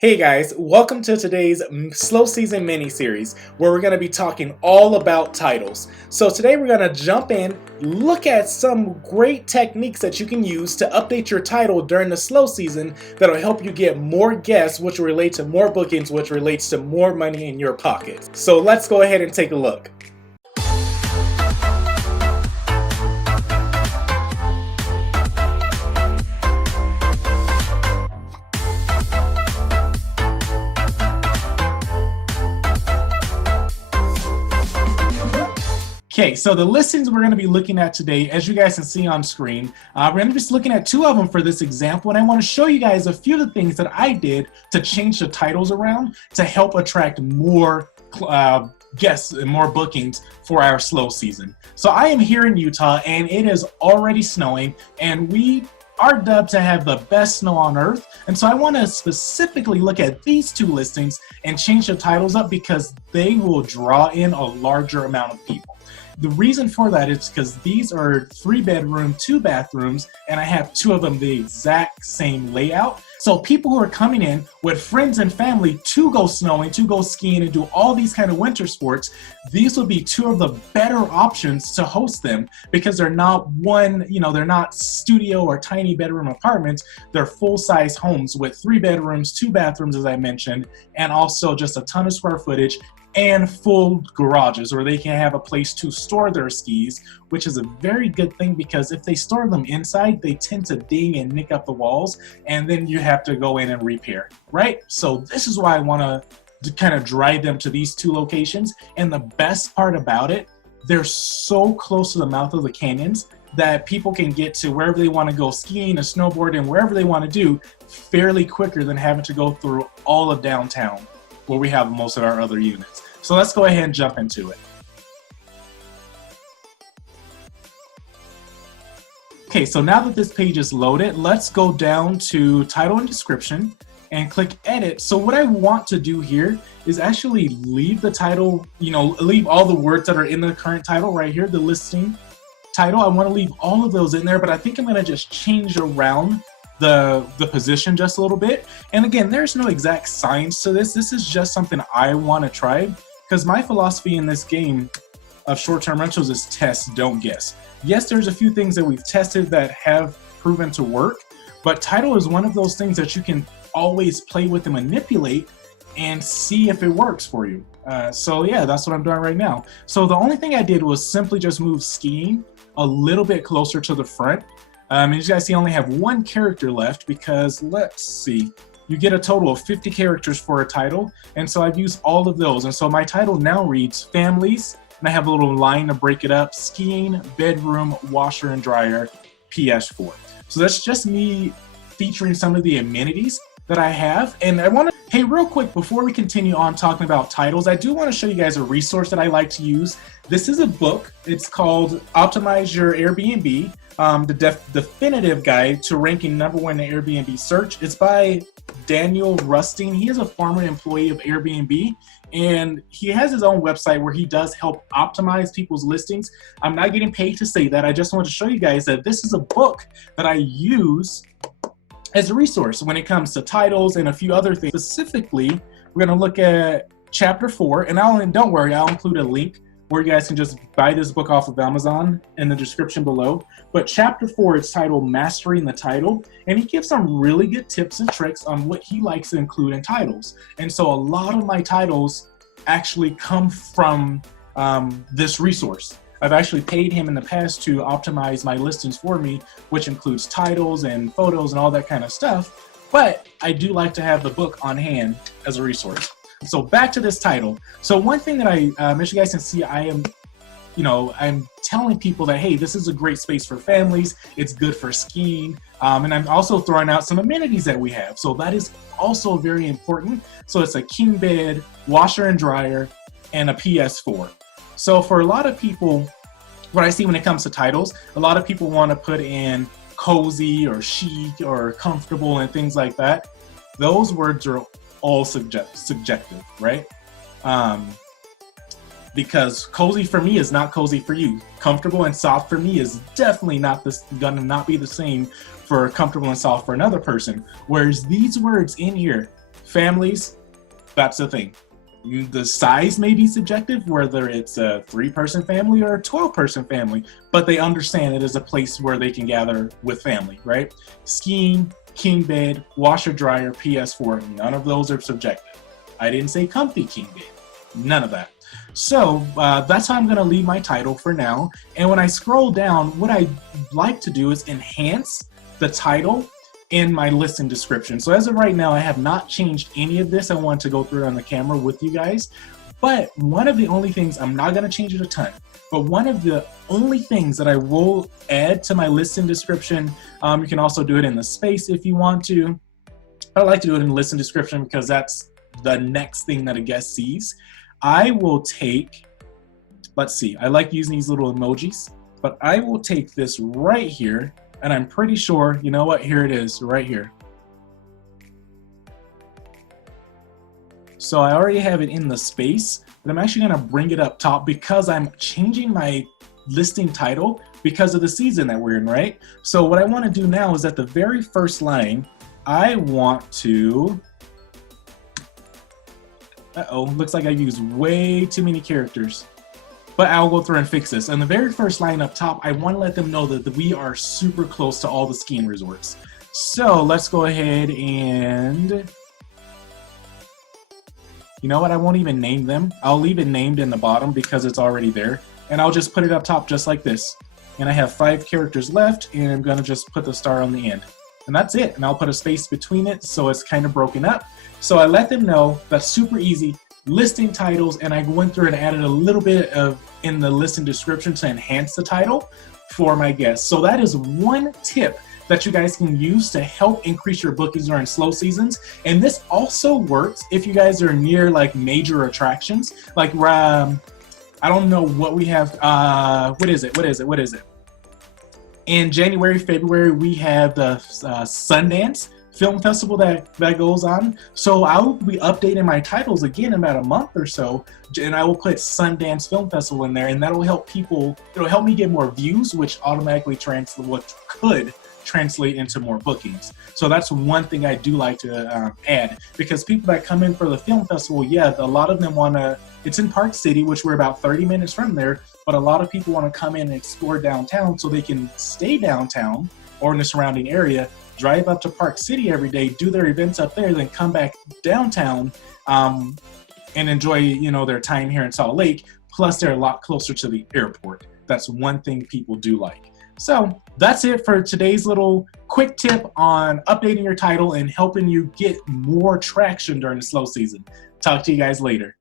Hey guys, welcome to today's slow season mini series where we're going to be talking all about titles. So today we're going to jump in, look at some great techniques that you can use to update your title during the slow season that'll help you get more guests, which will relate to more bookings, which relates to more money in your pocket. So let's go ahead and take a look. Okay, so the listings we're going to be looking at today, as you guys can see on screen, we're going to be looking at two of them for this example, and I want to show you guys a few of the things that I did to change the titles around to help attract more guests and more bookings for our slow season. So I am here in Utah, and it is already snowing, and we are dubbed to have the best snow on earth, and so I want to specifically look at these two listings and change the titles up because they will draw in a larger amount of people. The reason for that is because these are 3-bedroom, 2 bathrooms, and I have two of them the exact same layout. So people who are coming in with friends and family to go snowing, to go skiing, and do all these kind of winter sports, these will be two of the better options to host them because they're not they're not studio or tiny bedroom apartments. They're full-size homes with 3 bedrooms, 2 bathrooms, as I mentioned, and also just a ton of square footage and full garages where they can have a place to store their skis, which is a very good thing because if they store them inside, they tend to ding and nick up the walls, and then you have to go in and repair, right? So this is why I want to kind of drive them to these two locations. And the best part about it, they're so close to the mouth of the canyons that people can get to wherever they want to go skiing or snowboarding, wherever they want to do, fairly quicker than having to go through all of downtown where we have most of our other units. So let's go ahead and jump into it. Okay, so now that this page is loaded, let's go down to title and description and click edit. So what I want to do here is actually leave the title, leave all the words that are in the current title right here, the listing title. I want to leave all of those in there, but I think I'm going to just change around the position just a little bit. And again, there's no exact science to this. This is just something I want to try because my philosophy in this game of short-term rentals is test, don't guess. Yes, there's a few things that we've tested that have proven to work, but title is one of those things that you can always play with and manipulate and see if it works for you. So yeah, that's what I'm doing right now. So the only thing I did was simply just move skiing a little bit closer to the front. As you guys see, I only have one character left because, let's see, you get a total of 50 characters for a title, and so I've used all of those. And so my title now reads Families, and I have a little line to break it up, skiing, bedroom, washer and dryer, PS4. So that's just me featuring some of the amenities that I have. And I want to, hey, real quick, before we continue on talking about titles, I do want to show you guys a resource that I like to use. This is a book. It's called Optimize Your Airbnb, the definitive guide to ranking #1 in the Airbnb search. It's by Daniel Rusting. He is a former employee of Airbnb, and he has his own website where he does help optimize people's listings. I'm not getting paid to say that. I just want to show you guys that this is a book that I use as a resource when it comes to titles and a few other things. Specifically, we're going to look at chapter 4, and don't worry, I'll include a link where you guys can just buy this book off of Amazon in the description below. But chapter 4 is titled Mastering the Title, and he gives some really good tips and tricks on what he likes to include in titles. And so a lot of my titles actually come from this resource. I've actually paid him in the past to optimize my listings for me, which includes titles and photos and all that kind of stuff. But I do like to have the book on hand as a resource. So back to this title. So one thing that as you guys can see, I'm telling people that, hey, this is a great space for families. It's good for skiing. And I'm also throwing out some amenities that we have. So that is also very important. So it's a king bed, washer and dryer, and a PS4. So for a lot of people, what I see when it comes to titles, a lot of people want to put in cozy or chic or comfortable and things like that. Those words are all subjective, right? Because cozy for me is not cozy for you. Comfortable and soft for me is definitely gonna not be the same for comfortable and soft for another person. Whereas these words in here, Families, that's the thing. The size may be subjective, whether it's a 3-person family or a 12-person family, but they understand it is a place where they can gather with family, right? Skiing, king bed, washer dryer, PS4, none of those are subjective. I didn't say comfy king bed, none of that. So that's how I'm gonna leave my title for now. And when I scroll down, what I like to do is enhance the title in my listing description. So as of right now, I have not changed any of this. I want to go through it on the camera with you guys. But one of the only things, I'm not gonna change it a ton, but one of the only things that I will add to my listing description, you can also do it in the space if you want to. I like to do it in the listing description because that's the next thing that a guest sees. I will take, let's see, I like using these little emojis, but I will take this right here, and I'm pretty sure, you know what, here it is, right here. So I already have it in the space, but I'm actually gonna bring it up top because I'm changing my listing title because of the season that we're in, right? So what I wanna do now is at the very first line, I want to, looks like I used way too many characters. But I'll go through and fix this. And the very first line up top, I want to let them know that we are super close to all the skiing resorts. So let's go ahead and, you know what, I won't even name them. I'll leave it named in the bottom because it's already there. And I'll just put it up top just like this. And I have 5 characters left, and I'm gonna just put the star on the end. And that's it. And I'll put a space between it so it's kind of broken up. So I let them know that's super easy. Listing titles, and I went through and added a little bit of in the listing description to enhance the title for my guests. So that is one tip that you guys can use to help increase your bookings during slow seasons. And this also works if you guys are near like major attractions. Like I don't know what we have. What is it? In January, February, we have the Sundance Film Festival that goes on. So I'll be updating my titles again in about a month or so, and I will put Sundance Film Festival in there, and that'll help people, it'll help me get more views, which automatically could translate into more bookings. So that's one thing I do like to add, because people that come in for the film festival, yeah, a lot of them wanna, it's in Park City, which we're about 30 minutes from there, but a lot of people wanna come in and explore downtown so they can stay downtown or in the surrounding area, drive up to Park City every day, do their events up there, then come back downtown and enjoy, you know, their time here in Salt Lake. Plus, they're a lot closer to the airport. That's one thing people do like. So that's it for today's little quick tip on updating your title and helping you get more traction during the slow season. Talk to you guys later.